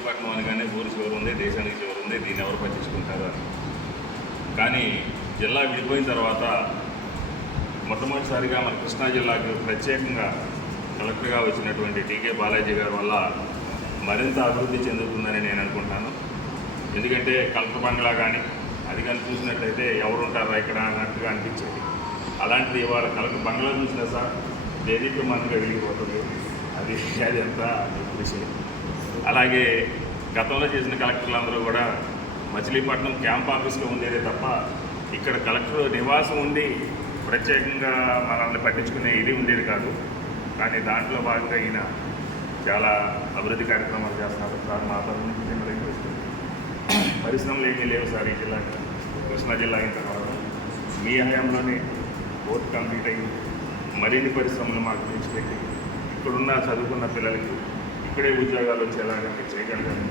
మచిలీపట్నం అనగానే ఊరు చివరి ఉంది, దేశానికి చివరి ఉంది, దీన్ని ఎవరు పట్టించుకుంటారు అని. కానీ జిల్లా విడిపోయిన తర్వాత మొట్టమొదటిసారిగా మన కృష్ణా జిల్లాకు ప్రత్యేకంగా కలెక్టర్గా వచ్చినటువంటి టీకే బాలాజీ గారి వల్ల మరింత అభివృద్ధి చెందుతుందని నేను అనుకుంటాను. ఎందుకంటే కలెక్టర్ బంగ్లా కానీ అది కానీ చూసినట్లయితే ఎవరు ఉంటారా ఇక్కడ అన్నట్టుగా అనిపించేది. అలాంటిది ఇవాళ కలెక్టర్ బంగ్లా చూసినా సార్ దేదీప్యమానంగా వెలిగిపోతుంది. అది ఎంత విషయం. అలాగే గతంలో చేసిన కలెక్టర్లు అందరూ కూడా మచిలీపట్నం క్యాంప్ ఆఫీస్లో ఉండేదే తప్ప ఇక్కడ కలెక్టర్ నివాసం ఉండి ప్రత్యేకంగా మనల్ని పట్టించుకునే ఇది ఉండేది కాదు. కానీ దాంట్లో భాగంగా ఈయన చాలా అభివృద్ధి కార్యక్రమాలు చేస్తున్నారు సార్. మా తరఫు నుంచి రిక్వెస్ట్, పరిశ్రమలు ఏమీ లేవు సార్ ఈ జిల్లా, కృష్ణా జిల్లా అయిన తర్వాత మీ హయాంలోనే కోర్టు కంప్లీట్ అయ్యి మరిన్ని పరిశ్రమలు మాకు తెచ్చిపెట్టి ఇక్కడున్న చదువుకున్న పిల్లలకి ఇక్కడే ఉద్యోగాలు వచ్చేలాగా చేయగలిగాను.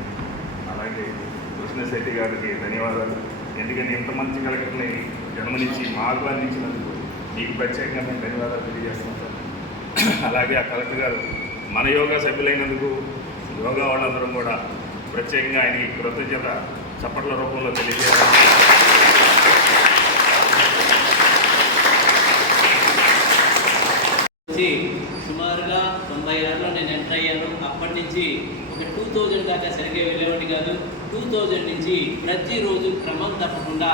అలాగే కృష్ణశెట్టి గారికి ధన్యవాదాలు. ఎందుకంటే ఇంత మంచి కలెక్టర్ని జన్మనిచ్చి మాకు అందించినందుకు మీకు ప్రత్యేకంగా నేను ధన్యవాదాలు తెలియజేస్తాను సార్. అలాగే ఆ కలెక్టర్ గారు మన యోగా సభ్యులైనందుకు యోగా వాళ్ళందరం కూడా ప్రత్యేకంగా ఆయనకి కృతజ్ఞత చప్పట్ల రూపంలో తెలియజేయాలి. సుమారుగా 96లో నేను ఎంటర్ అయ్యాను. అప్పటి నుంచి ఒక 2000 దాకా సరిగ్గా వెళ్ళేవాడిని కాదు. 2000 నుంచి ప్రతిరోజు క్రమం తప్పకుండా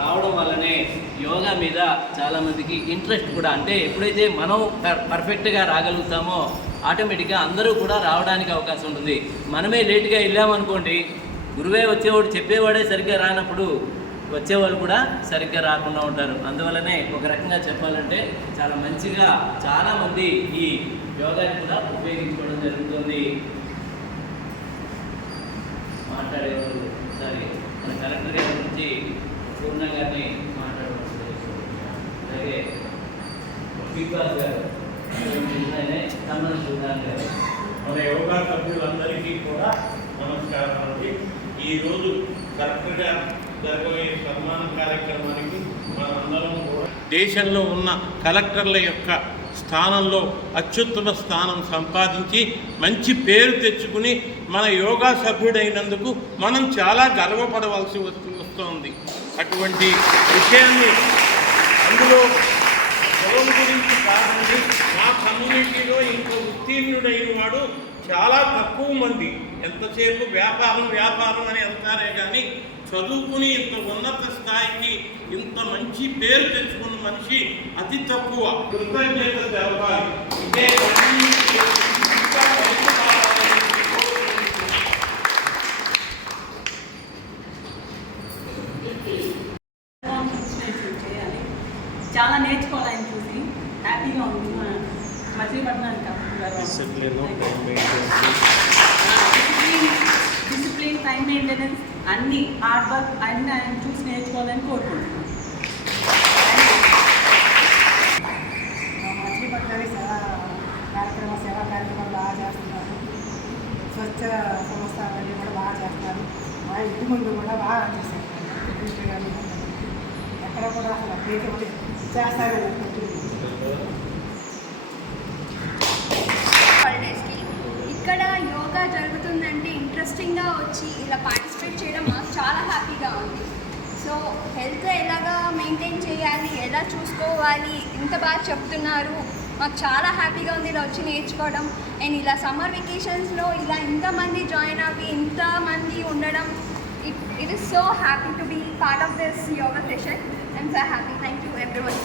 రావడం వల్లనే యోగా మీద చాలామందికి ఇంట్రెస్ట్ కూడా, అంటే ఎప్పుడైతే మనం పర్ఫెక్ట్గా రాగలుగుతామో ఆటోమేటిక్గా అందరూ కూడా రావడానికి అవకాశం ఉంటుంది. మనమే లేట్గా వెళ్ళామనుకోండి, గురువే వచ్చేవాడు చెప్పేవాడే సరిగ్గా రానప్పుడు వచ్చేవాళ్ళు కూడా సరిగ్గా రాకుండా ఉంటారు. అందువల్లనే ఒక రకంగా చెప్పాలంటే చాలా మంచిగా చాలామంది ఈ యోగాని కూడా ఉపయోగించుకోవడం జరుగుతుంది. మాట్లాడేవారు ఒకసారి మన కలెక్టర్ గారి గురించి పూర్ణ గారిని మాట్లాడవచ్చు. అలాగే వికాస్ గారు, తమ్మన చూడాలి గారు, మన యోగా సభ్యులందరికీ కూడా నమస్కారం. ఈరోజు కరెక్ట్గా జరగబోయే సన్మాన కార్యక్రమానికి మనందరం కూడా దేశంలో ఉన్న కలెక్టర్ల యొక్క స్థానంలో అత్యుత్తమ స్థానం సంపాదించి మంచి పేరు తెచ్చుకుని మన యోగా సభ్యుడైనందుకు మనం చాలా గర్వపడవలసి వస్తుంది. అటువంటి విషయాన్ని అందులో పొలం గురించి కాదండి, మా కమ్యూనిటీలో ఇంకా ఉత్తీర్ణుడైన వాడు చాలా తక్కువ మంది. ఎంతసేపు వ్యాపారం అని వెళ్తారే కానీ చదువుకుని ఇంత ఉన్నత స్థాయికి ఇంత మంచి పేరు తెచ్చుకున్న మనిషి అతి తక్కువ. కృతజ్ఞత తెలపాలి. ఇదే చాలా నేర్చుకోవాలని చూసి హ్యాపీగా ఉంది. మచిలీపట్నానికి డిసిప్లిన్, టైం మెయింటెనెన్స్, అన్ని హార్డ్ వర్క్ అన్నీ ఆయన చూసి నేర్చుకోవాలని కోరుకుంటున్నాను. మచిలీపట్నానికి సేవా కార్యక్రమాలు బాగా చేస్తున్నారు. స్వచ్ఛ సంస్థ అవన్నీ కూడా బాగా చేస్తున్నారు. మా ఇంటి ముందు కూడా బాగా చేశారు. ఎక్కడ కూడా అసలు చేస్తారు. ఇక్కడ యోగా జరుగుతుందంటే ఇంట్రెస్టింగ్గా వచ్చి ఇలా పార్టిసిపేట్ చేయడం మాకు చాలా హ్యాపీగా ఉంది. సో హెల్త్ ఎలాగా మెయింటైన్ చేయాలి, ఎలా చూసుకోవాలి, ఇంత బాగా చెప్తున్నారు. మాకు చాలా హ్యాపీగా ఉంది ఇలా వచ్చి నేర్చుకోవడం. అండ్ ఇలా సమ్మర్ వెకేషన్స్లో ఇలా ఇంతమంది జాయిన్ అవ్వి ఇంతమంది ఉండడం, it is so happy to be part of this yoga session. I'm so happy. Thank you everyone.